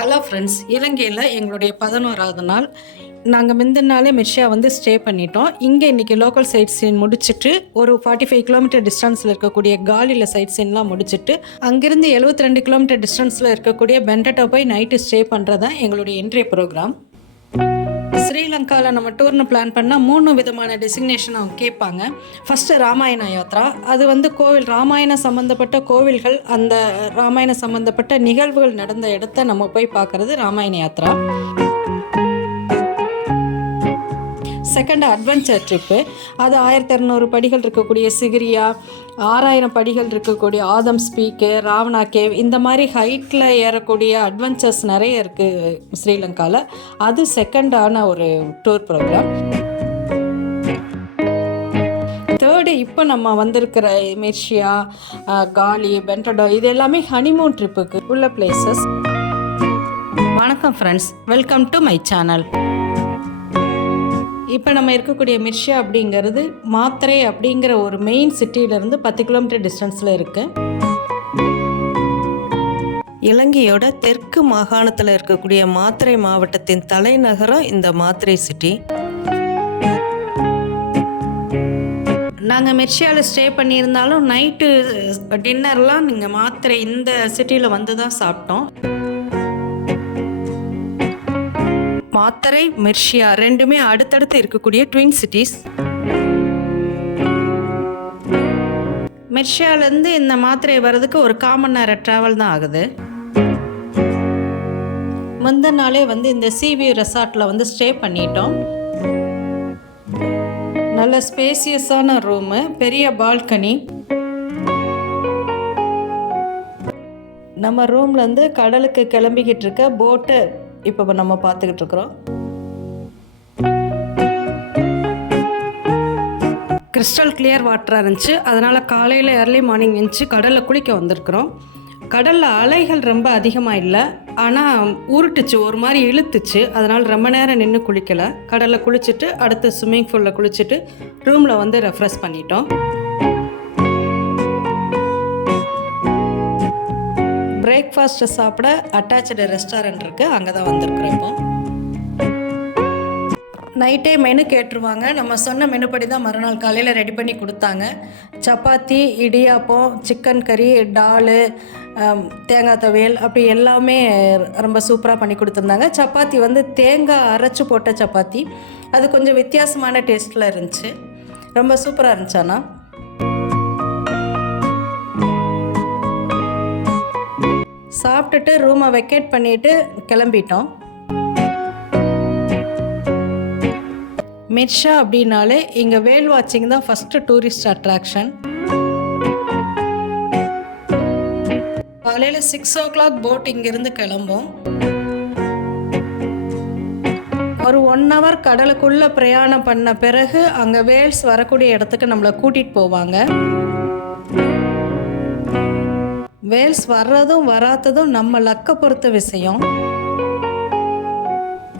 Hello friends இலங்கையில் எங்களுடைய பதினோராவது நாள். நாங்கள் முந்தின நாளே மெர்ஷியா வந்து ஸ்டே பண்ணிட்டோம். இங்கே இன்றைக்கி லோக்கல் சைட் சீன் முடிச்சுட்டு ஒரு ஃபார்ட்டி ஃபைவ் கிலோமீட்டர் டிஸ்டன்ஸில் இருக்கக்கூடிய காலியில் சைட் சீன்லாம் முடிச்சுட்டு அங்கேருந்து 72 ரெண்டு கிலோமீட்டர் டிஸ்டன்ஸில் இருக்கக்கூடிய பென்டட்டோ போய் நைட்டு ஸ்டே பண்ணுறது தான் எங்களுடைய இன்றைய ப்ரோக்ராம் ஸ்ரீலங்காவில் நம்ம டூர்னு பிளான் பண்ணால் மூணு விதமான டெசிக்னேஷன் அவங்க கேட்பாங்க. ஃபஸ்ட்டு ராமாயண யாத்ரா அது வந்து கோவில் ராமாயணம் சம்மந்தப்பட்ட கோவில்கள் அந்த ராமாயண சம்மந்தப்பட்ட நிகழ்வுகள் நடந்த இடத்த நம்ம போய் பார்க்குறது Ramayana Yatra second adventure trip அது ஆயிரத்தி இரநூறு படிகள் இருக்கக்கூடிய சிகிரியா ஆறாயிரம் படிகள் இருக்கக்கூடிய ஆதம் ஸ்பீக்கு ராவணா கேவ் இந்த மாதிரி ஹைட்டில் ஏறக்கூடிய அட்வென்ச்சர்ஸ் நிறைய இருக்குது ஸ்ரீலங்காவில் அது செகண்டான ஒரு டூர் ப்ரோக்ராம் தேர்டு இப்போ நம்ம வந்திருக்கிற மெர்ஷியா காலி பென்டடோ இது எல்லாமே ஹனிமூன் ட்ரிப்புக்கு உள்ள பிளேசஸ் வணக்கம் friends welcome to my channel இப்போ நம்ம இருக்கக்கூடிய மிர்ஷா அப்படிங்கிறது மாத்திரை அப்படிங்கிற ஒரு மெயின் சிட்டியிலேருந்து பத்து கிலோமீட்டர் டிஸ்டன்ஸில் இருக்கு. இலங்கையோட தெற்கு மாகாணத்தில் இருக்கக்கூடிய மாத்திரை மாவட்டத்தின் தலைநகரம் இந்த மாத்திரை சிட்டி நாங்கள் மெர்ஷியாவில் ஸ்டே பண்ணியிருந்தாலும் நைட்டு டின்னர்லாம் நீங்கள் மாத்திரை இந்த சிட்டியில் வந்து தான் சாப்பிட்டோம். மாத்தரை மெர்ஷியா ரெண்டுமே அடுத்தடுத்து இருக்கக்கூடிய ட்வின் சிட்டிஸ். மெர்ஷியாலேருந்து இந்த மாத்திரை வர்றதுக்கு ஒரு காமன் நேர ட்ராவல் தான் ஆகுது. முந்தின நாளே வந்து இந்த சிவி ரெசார்ட்டில் வந்து ஸ்டே பண்ணிட்டோம். நல்ல ஸ்பேசியஸான ரூமு பெரிய பால்கனி நம்ம ரூம்லேருந்து கடலுக்கு கிளம்பிக்கிட்டு இருக்க போட்டு இப்போ நம்ம பார்த்துக்கிட்டு இருக்கிறோம். கிறிஸ்டல் கிளியர் வாட்டராக இருந்துச்சு. அதனால் காலையில் ஏர்லி மார்னிங் எழுந்துச்சு கடலில் குளிக்க வந்திருக்கிறோம். கடலில் அலைகள் ரொம்ப அதிகமாக இல்லை. ஆனால் உருட்டுச்சு ஒரு மாதிரி இழுத்துச்சு. அதனால் ரொம்ப நேரம் நின்று குளிக்கலை. கடலில் குளிச்சுட்டு அடுத்து ஸ்விம்மிங் பூலில் குளிச்சுட்டு ரூமில் வந்து ரெஃப்ரெஷ் பண்ணிட்டோம். பிரேக்ஃபாஸ்ட்டை சாப்பிட அட்டாச்சு ரெஸ்டாரண்ட் இருக்குது அங்கே தான் வந்திருக்கிறோம் இப்போ. நைட்டே மெனு கேட்டுருவாங்க. நம்ம சொன்ன மெனுப்படி தான் மறுநாள் காலையில் ரெடி பண்ணி கொடுத்தாங்க. சப்பாத்தி இடியாப்பம் சிக்கன் கறி டாலு தேங்காய் துவையல் அப்படி எல்லாமே ரொம்ப சூப்பராக பண்ணி கொடுத்துருந்தாங்க. சப்பாத்தி வந்து தேங்காய் அரைச்சி போட்ட சப்பாத்தி. அது கொஞ்சம் வித்தியாசமான டேஸ்ட்டில் இருந்துச்சு. ரொம்ப சூப்பராக இருந்துச்சு ஆனால் சாப்பிட்டுட்டு ரூமை வெக்கேட் பண்ணிட்டு கிளம்பிட்டோம். மிர்ஷா அப்படின்னாலே இங்கே வேல் வாட்சிங் தான் ஃபஸ்ட்டு டூரிஸ்ட் அட்ராக்ஷன் காலையில் சிக்ஸ் ஓ கிளாக் போட் இங்கேருந்து கிளம்பும். ஒரு ஒன் ஹவர் கடலுக்குள்ளே பிரயாணம் பண்ண பிறகு அங்கே வேல்ஸ் வரக்கூடிய இடத்துக்கு நம்மளை கூட்டிகிட்டு போவாங்க. வேல்ஸ் வர்றதும் வராததும் நம்ம லக்கை பொறுத்த விஷயம்.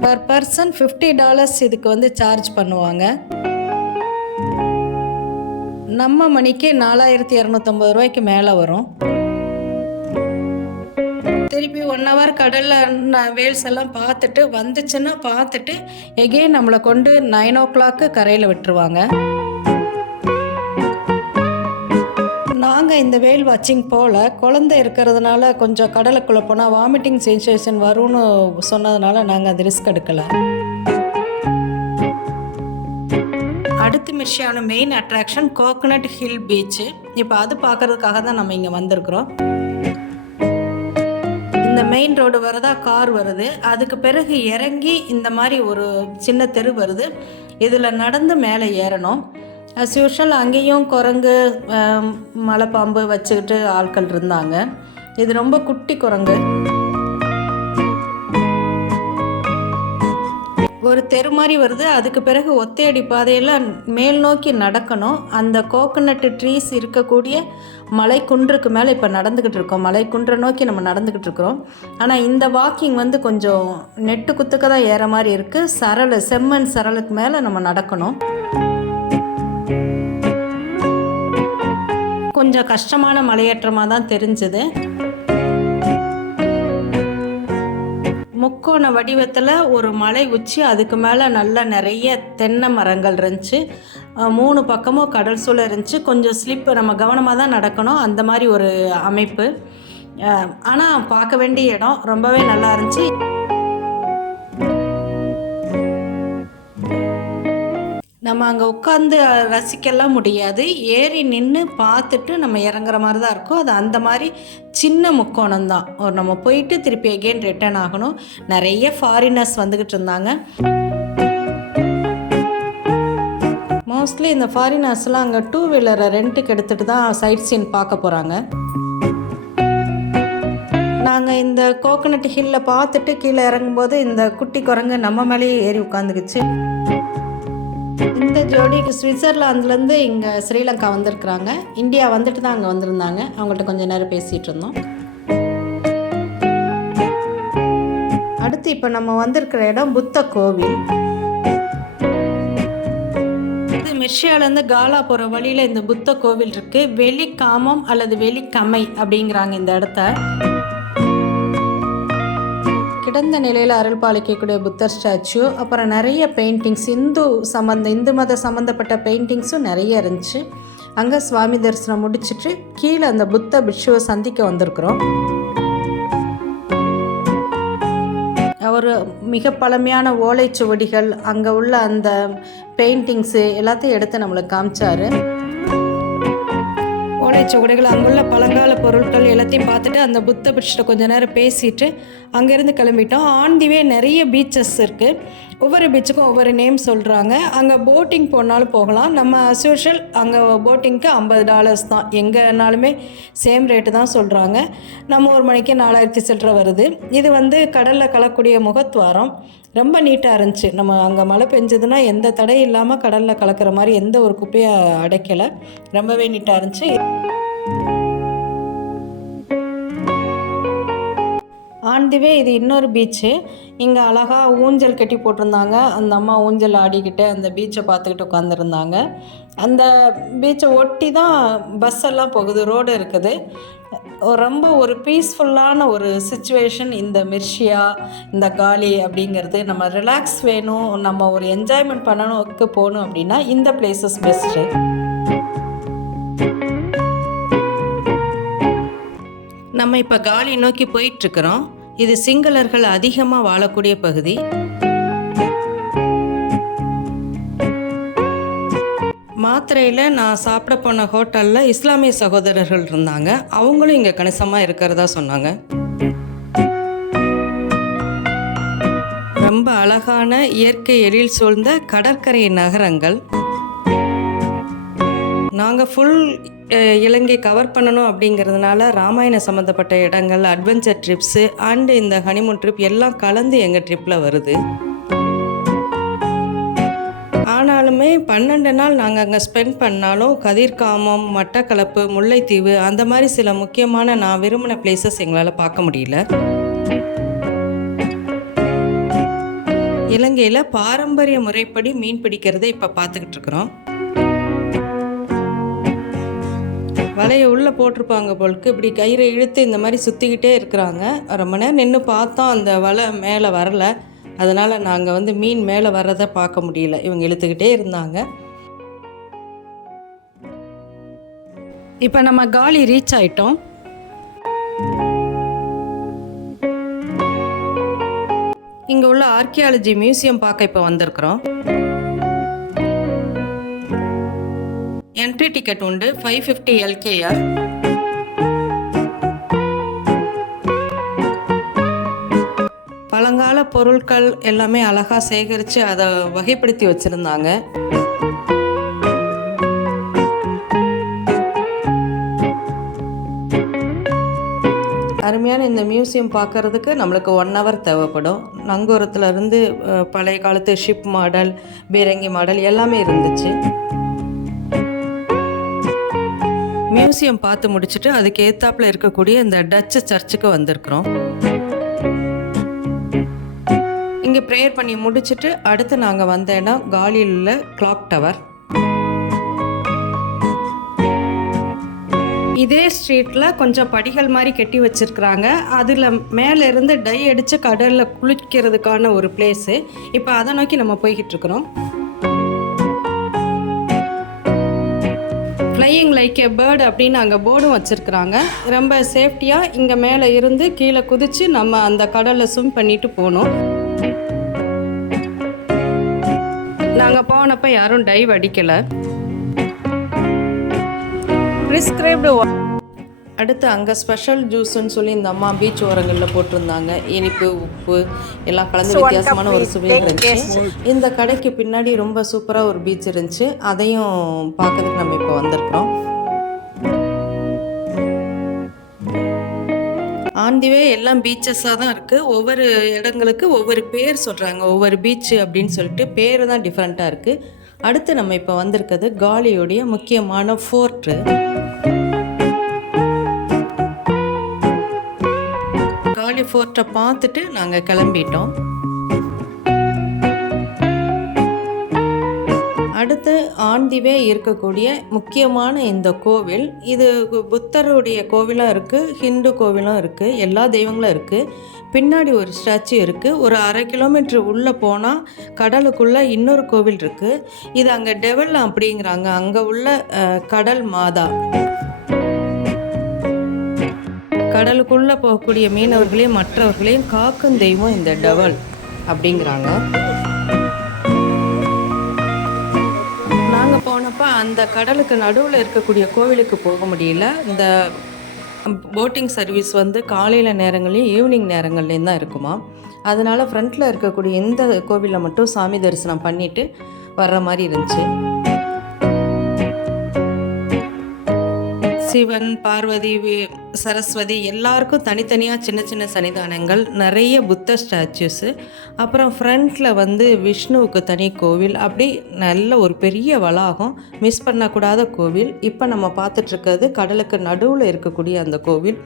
பர் பர்சன் ஃபிஃப்டி டாலர்ஸ் இதுக்கு வந்து சார்ஜ் பண்ணுவாங்க. நம்ம மணிக்கு நாலாயிரத்தி இரநூத்தம்பது ரூபாய்க்கு மேலே வரும். திருப்பி ஒன் ஹவர் கடலில் வேல்ஸ் எல்லாம் பார்த்துட்டு வந்துச்சுன்னா பார்த்துட்டு எகெயின் நம்மளை கொண்டு நைன் ஓ கிளாக்கு கரையில் விட்டுருவாங்க. நாங்கள் இந்த வேல் வாட்சிங் போல் குழந்தை இருக்கிறதுனால கொஞ்சம் கடலுக்குள்ளே போனால் வாமிட்டிங் சென்சேஷன் வரும்னு சொன்னதுனால நாங்கள் அது ரிஸ்க் எடுக்கலை. அடுத்து மிர்ஷியான main attraction coconut hill beach இப்போ அது பார்க்கறதுக்காக தான் நம்ம இங்கே வந்திருக்கிறோம். இந்த மெயின் ரோடு வரதா கார் வருது. அதுக்கு பிறகு இறங்கி இந்த மாதிரி ஒரு சின்ன தெரு வருது. இதில் நடந்து மேலே ஏறணும். அஸ் யூஷுவல் அங்கேயும் குரங்கு மலைப்பாம்பு வச்சுக்கிட்டு ஆட்கள் இருந்தாங்க. இது ரொம்ப குட்டி குரங்கு. ஒரு தெரு மாதிரி வருது. அதுக்கு பிறகு ஒத்தையடி பாதையில் மேல் நோக்கி நடக்கணும். அந்த கோகனட் ட்ரீஸ் இருக்கக்கூடிய மலை குன்றுக்கு மேலே இப்போ நடந்துக்கிட்டு இருக்கோம். மலை குன்றை நோக்கி நம்ம நடந்துக்கிட்டு இருக்கிறோம். ஆனால் இந்த வாக்கிங் வந்து கொஞ்சம் நெட்டு குத்துக்க தான் ஏற மாதிரி இருக்குது சரல் செம்மண் சரளுக்கு மேலே நம்ம நடக்கணும். கொஞ்சம் கஷ்டமான மலையேற்றமாக தான் தெரிஞ்சுது. முக்கோண வடிவத்தில் ஒரு மலை உச்சி அதுக்கு மேலே நல்லா நிறைய தென்னை மரங்கள் இருந்துச்சு. மூணு பக்கமும் கடல் சூழல் இருந்துச்சு. கொஞ்சம் ஸ்லிப் நம்ம கவனமாக தான் நடக்கணும். அந்த மாதிரி ஒரு அமைப்பு. ஆனால் பார்க்க வேண்டிய இடம் ரொம்பவே நல்லா இருந்துச்சு. நம்ம அங்கே உட்காந்து ரசிக்கலாம் முடியாது. ஏறி நின்று பார்த்துட்டு நம்ம இறங்குற மாதிரி தான் இருக்கும். அது அந்த மாதிரி சின்ன முக்கோணம் தான். ஒரு நம்ம போயிட்டு திருப்பி எகெயின் ரிட்டர்ன் ஆகணும். நிறைய ஃபாரினர்ஸ் வந்துக்கிட்டு இருந்தாங்க. மோஸ்ட்லி இந்த ஃபாரினர்ஸ்லாம் அங்கே டூ வீலரை ரெண்ட்டுக்கு எடுத்துகிட்டு தான் சைட் சீன் பார்க்க போகிறாங்க நாங்கள் இந்த கோகனட் ஹில்லை பார்த்துட்டு கீழே இறங்கும்போது இந்த குட்டி குரங்கு நம்ம மேலேயே ஏறி உட்காந்துக்குச்சு ஜோடிக்கு சுவிட்சர்லாந்துலேருந்து இங்கே ஸ்ரீலங்கா வந்திருக்கிறாங்க. இந்தியா வந்துட்டு தான் அங்கே வந்திருந்தாங்க. அவங்கள்ட்ட கொஞ்சம் நேரம் பேசிகிட்டு இருந்தோம். அடுத்து இப்போ நம்ம வந்திருக்கிற இடம் புத்த கோவில். இது மெர்ஷியாலேருந்து காலா போகிற வழியில் இந்த புத்த கோவில் இருக்குது வெளிக்காமம் அல்லது வெளிக்கமை அப்படிங்கிறாங்க இந்த இடத்த. கிடந்த நிலையில் அருள் பாலிக்கக்கூடிய புத்தர் ஸ்டாச்சு அப்புறம் நிறைய பெயிண்டிங்ஸ் இந்து சம்மந்த இந்து மத சம்மந்தப்பட்ட பெயிண்டிங்ஸும் நிறைய இருந்துச்சு. அங்கே சுவாமி தரிசனம் முடிச்சிட்டு கீழே அந்த புத்த பிட்சுவை சந்திக்க வந்திருக்கிறோம். அவர் மிக பழமையான ஓலைச்சுவடிகள் அங்கே உள்ள அந்த பெயிண்டிங்ஸு எல்லாத்தையும் எடுத்து நம்மளுக்கு காமிச்சாரு. ஓலைச்சுவடிகள் அங்குள்ள பழங்கால பொருட்கள் எல்லாத்தையும் பார்த்துட்டு அந்த புத்த பிடிச்சிட்ட கொஞ்ச நேரம் பேசிட்டு அங்கேருந்து கிளம்பிட்டோம். ஆன் தி வே நிறைய பீச்சஸ் இருக்குது ஒவ்வொரு பீச்சுக்கும் ஒவ்வொரு நேம் சொல்கிறாங்க அங்கே போட்டிங் போனாலும் போகலாம். நம்ம அஸ்யூஷுவல் அங்கே போட்டிங்க்கு ஐம்பது டாலர்ஸ் தான். எங்கேனாலுமே சேம் ரேட்டு தான் சொல்கிறாங்க நம்ம ஒரு மணிக்கு நாலாயிரத்தி சில்லற வருது. இது வந்து கடலில் கலக்கூடிய முகத்வாரம். ரொம்ப நீட்டாக இருந்துச்சு. நம்ம அங்கே மழை பெஞ்சதுன்னா எந்த தடையும் இல்லாமல் கடலில் கலக்கிற மாதிரி எந்த ஒரு குப்பையை அடைக்கலை. ரொம்பவே நீட்டாக இருந்துச்சு. தாண்டிவே வே இது இன்னொரு பீச்சு இங்கே அழகாக ஊஞ்சல் கட்டி போட்டிருந்தாங்க. அந்த அம்மா ஊஞ்சல் ஆடிக்கிட்டு அந்த பீச்சை பார்த்துக்கிட்டு உட்காந்துருந்தாங்க அந்த பீச்சை ஒட்டி தான் பஸ் எல்லாம் போகுது ரோடு இருக்குது. ரொம்ப ஒரு பீஸ்ஃபுல்லான ஒரு சுச்சுவேஷன் இந்த மிர்ஷியா இந்த காலி அப்படிங்கிறது. நம்ம ரிலாக்ஸ் வேணும் நம்ம ஒரு என்ஜாய்மெண்ட் பண்ணணுக்கு போகணும் அப்படின்னா இந்த பிளேசஸ் பெஸ்ட்டு நம்ம இப்போ காலி நோக்கி போயிட்டுருக்குறோம் இது சிங்களர்கள் அதிகமாக வாழக்கூடிய பகுதி. மாத்திரையில் நான் சாப்பிட போன ஹோட்டலில் இஸ்லாமிய சகோதரர்கள் இருந்தாங்க. அவங்களும் இங்கே கணிசமாக இருக்கிறதா சொன்னாங்க. ரொம்ப அழகான இயற்கை எழில் சூழ்ந்த கடற்கரை நகரங்கள். நாங்கள் ஃபுல் இலங்கை கவர் பண்ணணும் அப்படிங்கிறதுனால ராமாயண சம்மந்தப்பட்ட இடங்கள் அட்வென்ச்சர் ட்ரிப்ஸு அண்டு இந்த ஹனிமூன் ட்ரிப் எல்லாம் கலந்து எங்கள் ட்ரிப்பில் வருது. ஆனாலுமே பன்னெண்டு நாள் நாங்கள் அங்கே ஸ்பெண்ட் பண்ணாலும் கதிர்காமம் மட்டக்களப்பு முல்லைத்தீவு அந்த மாதிரி சில முக்கியமான நான் விரும்பின பிளேசஸ் எங்களால் பார்க்க முடியல. இலங்கையில் பாரம்பரிய முறைப்படி மீன் பிடிக்கிறதை இப்போ பார்த்துக்கிட்டு இருக்கிறோம். வலையை உள்ளே போட்டிருப்பாங்க போலுக்கு. இப்படி கயிறை இழுத்து இந்த மாதிரி சுற்றிக்கிட்டே இருக்கிறாங்க. ரொம்ப நேரம் நின்று பார்த்தோம் அந்த வலை மேலே வரல. அதனால் நாங்கள் வந்து மீன் மேலே வர்றதை பார்க்க முடியல. இவங்க இழுத்துக்கிட்டே இருந்தாங்க. இப்போ நம்ம காலி ரீச் ஆயிட்டோம். இங்கே உள்ள ஆர்கியாலஜி மியூசியம் பார்க்க இப்போ வந்திருக்கிறோம். என்ட்ரி டிக்கெட் உண்டு ஃபைவ் ஃபிஃப்டி எல்கேஆர் பழங்கால பொருட்கள் எல்லாமே அழகாக சேகரித்து அதை வகைப்படுத்தி வச்சுருந்தாங்க. அருமையான இந்த மியூசியம் பார்க்குறதுக்கு நம்மளுக்கு ஒன் ஹவர் தேவைப்படும். நங்கூரத்துலேருந்து பழைய காலத்து ஷிப் மாடல் பீரங்கி மாடல் எல்லாமே இருந்துச்சு. மியூசியம் பார்த்து முடிச்சுட்டு அதுக்கு ஏத்தாப்புல இருக்கக்கூடிய இந்த டச்சு சர்ச்சுக்கு வந்திருக்கிறோம். இங்கே ப்ரேயர் பண்ணி முடிச்சுட்டு அடுத்து நாங்கள் வந்த இடம் காலியில் உள்ள கிளாக் டவர் இதே ஸ்ட்ரீட்டில் கொஞ்சம் படிகள் மாதிரி கட்டி வச்சுருக்குறாங்க. அதில் மேலே இருந்து டை அடித்து கடலில் குளிக்கிறதுக்கான ஒரு பிளேஸு இப்போ அதை நோக்கி நம்ம போய்கிட்டு இருக்கிறோம். ஃப்ளையிங் லைக் எ பேர்டு அப்படின்னு அங்கே போர்டும் வச்சுருக்குறாங்க. ரொம்ப சேஃப்டியாக இங்கே மேலே இருந்து கீழே குதித்து நம்ம அந்த கடலில் ஸ்விம் பண்ணிட்டு போகணும். நாங்கள் போனப்போ யாரும் டைவ் அடிக்கலை. ப்ரிஸ்கிரைப்டு அடுத்து அங்கே ஸ்பெஷல் ஜூஸ்ன்னு சொல்லி இந்த அம்மா பீச் ஓரங்களில் போட்டிருந்தாங்க. இனிப்பு உப்பு எல்லாம் கலந்து வித்தியாசமான ஒரு சுவை இருந்துச்சு. இந்த கடைக்கு பின்னாடி ரொம்ப சூப்பராக ஒரு பீச் இருந்துச்சு. அதையும் பார்க்கறதுக்கு நம்ம இப்போ வந்திருக்கிறோம். ஆண்டிவே எல்லாம் பீச்சஸாக தான் இருக்குது ஒவ்வொரு இடங்களுக்கு ஒவ்வொரு பேர் சொல்கிறாங்க ஒவ்வொரு பீச் அப்படின்னு சொல்லிட்டு பேர் தான் டிஃப்ரெண்ட்டாக இருக்குது அடுத்து நம்ம இப்போ வந்திருக்கிறது காலியோடைய முக்கியமான ஃபோர்ட்டு காலி ஃபோர்ட்டை பார்த்துட்டு நாங்கள் கிளம்பிட்டோம். அடுத்து ஆண்டிவே இருக்கக்கூடிய முக்கியமான இந்த கோவில் இது புத்தருடைய கோவிலும் இருக்குது ஹிந்து கோவிலும் இருக்குது எல்லா தெய்வங்களும் இருக்குது பின்னாடி ஒரு ஸ்டாச்சு இருக்குது ஒரு அரை கிலோமீட்டர் உள்ளே போனால் கடலுக்குள்ளே இன்னொரு கோவில் இருக்குது இது அங்கே டெவல் அப்படிங்கிறாங்க அங்கே உள்ள கடல் மாதா. கடலுக்குள்ளே போகக்கூடிய மீனவர்களையும் மற்றவர்களையும் காக்கும் தெய்வம் இந்த டவல் அப்படிங்கிறாங்க. நாங்கள் போனப்போ அந்த கடலுக்கு நடுவில் இருக்கக்கூடிய கோவிலுக்கு போக முடியல. இந்த போட்டிங் சர்வீஸ் வந்து காலையில் நேரங்களையும் ஈவினிங் நேரங்கள்லேயும் தான் இருக்குமா. அதனால் ஃப்ரண்ட்டில் இருக்கக்கூடிய இந்த கோவிலில் மட்டும் சாமி தரிசனம் பண்ணிவிட்டு வர்ற மாதிரி இருந்துச்சு. சிவன் பார்வதி வி- சரஸ்வதி எல்லாருக்கும் தனித்தனியாக சின்ன சின்ன சன்னிதானங்கள் நிறைய புத்த ஸ்டாச்சுஸு அப்புறம் ஃப்ரண்ட்டில் வந்து விஷ்ணுவுக்கு தனி கோவில். அப்படி நல்ல ஒரு பெரிய வளாகம் மிஸ் பண்ணக்கூடாத கோவில். இப்போ நம்ம பார்த்துட்ருக்கிறது கடலுக்கு நடுவில் இருக்கக்கூடிய அந்த கோவில்.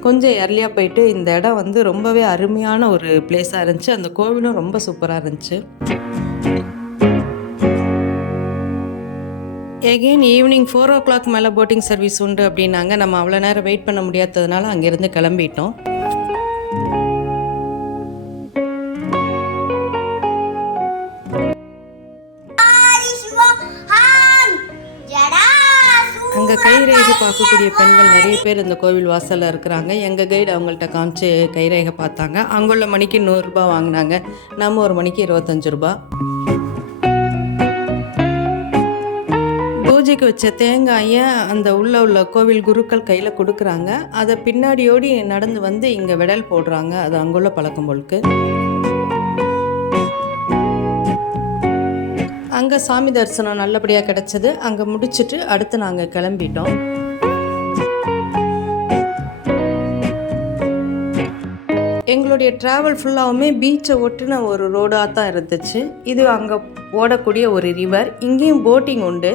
கொஞ்சம் ஏர்லியாக போயிட்டு இந்த இடம் வந்து ரொம்பவே அருமையான ஒரு பிளேஸாக இருந்துச்சு. அந்த கோவிலும் ரொம்ப சூப்பராக இருந்துச்சு. Again evening four o'clock மேலே போட்டிங் சர்வீஸ் உண்டு அப்படின்னாங்க. நம்ம அவ்வளோ நேரம் வெயிட் பண்ண முடியாததுனால அங்கேருந்து கிளம்பிட்டோம். அங்கே கைரேகை பார்க்கக்கூடிய பெண்கள் நிறைய பேர் இந்த கோவில் வாசலில் இருக்கிறாங்க. எங்கள் கைடு அவங்கள்ட்ட காமிச்சு கைரேகை பார்த்தாங்க. அங்குள்ள மணிக்கு நூறுரூபா வாங்கினாங்க. நம்ம ஒரு மணிக்கு இருபத்தஞ்சு ரூபா பூஜைக்கு வச்ச தேங்காயை அந்த உள்ள உள்ள கோவில் குருக்கள் கையில் கொடுக்குறாங்க. அதை பின்னாடியோடி நடந்து வந்து இங்கே விடல் போடுறாங்க. அது அங்குள்ள பழக்கம் போலுக்கு. அங்கே சாமி தரிசனம் நல்லபடியாக கிடச்சிது. அங்கே முடிச்சுட்டு அடுத்து நாங்கள் கிளம்பிட்டோம். எங்களுடைய ட்ராவல் ஃபுல்லாகவுமே பீச்சை ஒட்டின ஒரு ரோடாக தான் இருந்துச்சு. இது அங்கே ஓடக்கூடிய ஒரு ரிவர் இங்கேயும் போட்டிங் உண்டு.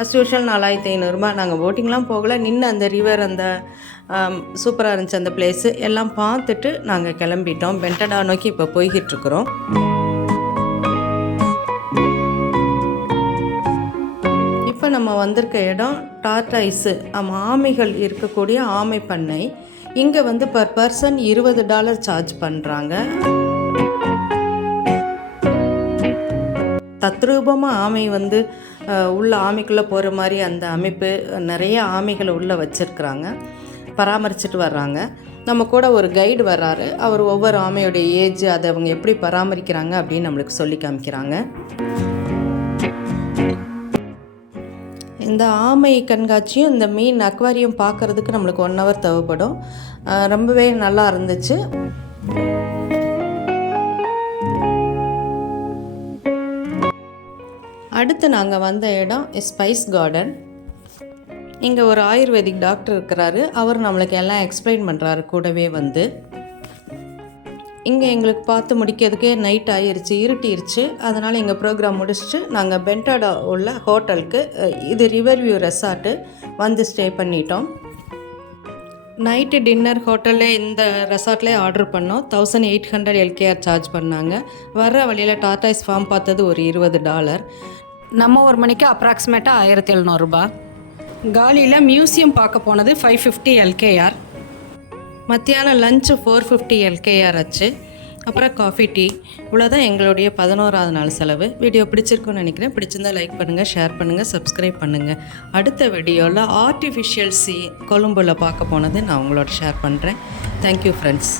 அஸ் யூஷுவல் நாலாயிரத்தி ஐநூறுரூபா நாங்கள் போட்டிங்லாம் போகல. நின்று அந்த ரிவர் அந்த சூப்பராக இருந்துச்சு அந்த பிளேஸு எல்லாம் பார்த்துட்டு நாங்கள் கிளம்பிட்டோம். பென்டடா நோக்கி இப்போ போய்கிட்டு இருக்கிறோம். இப்போ நம்ம வந்திருக்க இடம் டார்டைஸு ஆமைகள் இருக்கக்கூடிய ஆமை பண்ணை. இங்கே வந்து பர் பர்சன் இருபது டாலர் சார்ஜ் பண்ணுறாங்க தத்ரூபமாக ஆமை வந்து உள்ள ஆமைக்குள்ளே போகிற மாதிரி அந்த அமைப்பு நிறைய ஆமைகளை உள்ளே வச்சுருக்குறாங்க. பராமரிச்சுட்டு வர்றாங்க. நம்ம கூட ஒரு கைடு வர்றாரு. அவர் ஒவ்வொரு ஆமையோடைய ஏஜ் அதை அவங்க எப்படி பராமரிக்கிறாங்க அப்படின்னு நம்மளுக்கு சொல்லி காமிக்கிறாங்க. இந்த ஆமை கண்காட்சியும் இந்த மீன் அக்வாரியம் பார்க்கறதுக்கு நம்மளுக்கு ஒன் ஹவர் தேவைப்படும். ரொம்பவே நல்லா இருந்துச்சு. அடுத்து நாங்கள் வந்த இடம் ஸ்பைஸ் கார்டன் இங்கே ஒரு ஆயுர்வேதிக் டாக்டர் இருக்கிறாரு. அவர் நம்மளுக்கு எல்லாம் எக்ஸ்பிளைன் பண்ணுறாரு கூடவே வந்து. இங்கே எங்களுக்கு பார்த்து முடிக்கிறதுக்கே நைட் ஆயிடுச்சு இருட்டிருச்சு. அதனால் எங்கள் ப்ரோக்ராம் முடிச்சுட்டு நாங்கள் பென்டாடா உள்ள ஹோட்டலுக்கு இது ரிவர்வியூ ரெசார்ட்டு வந்து ஸ்டே பண்ணிட்டோம். நைட்டு டின்னர் ஹோட்டலில் இந்த ரெசார்ட்லேயே ஆர்டர் பண்ணோம். Thousand eight hundred LKR charge பண்ணாங்க. வர்ற வழியில் டாட்டாஸ் ஃபார்ம் பார்த்தது ஒரு இருபது டாலர் நம்ம ஒரு மணிக்கு அப்ராக்சிமேட்டாக ஆயிரத்தி எழுநூறுபா காலியில் மியூசியம் பார்க்க போனது ஃபைவ் ஃபிஃப்டி எல்கேஆர் மத்தியானம் லஞ்சு ஃபோர் ஃபிஃப்டி எல்கேஆர் ஆச்சு. அப்புறம் காஃபி டீ இவ்வளோதான் எங்களுடைய பதினோராவது நாள் செலவு. வீடியோ பிடிச்சிருக்குன்னு நினைக்கிறேன். பிடிச்சிருந்தா லைக் பண்ணுங்கள் ஷேர் பண்ணுங்கள் சப்ஸ்கிரைப் பண்ணுங்கள் அடுத்த வீடியோவில் ஆர்டிஃபிஷியல் சி கொழும்புல பார்க்க போனது நான் உங்களோட ஷேர் பண்ணுறேன் தேங்க்யூ ஃப்ரெண்ட்ஸ்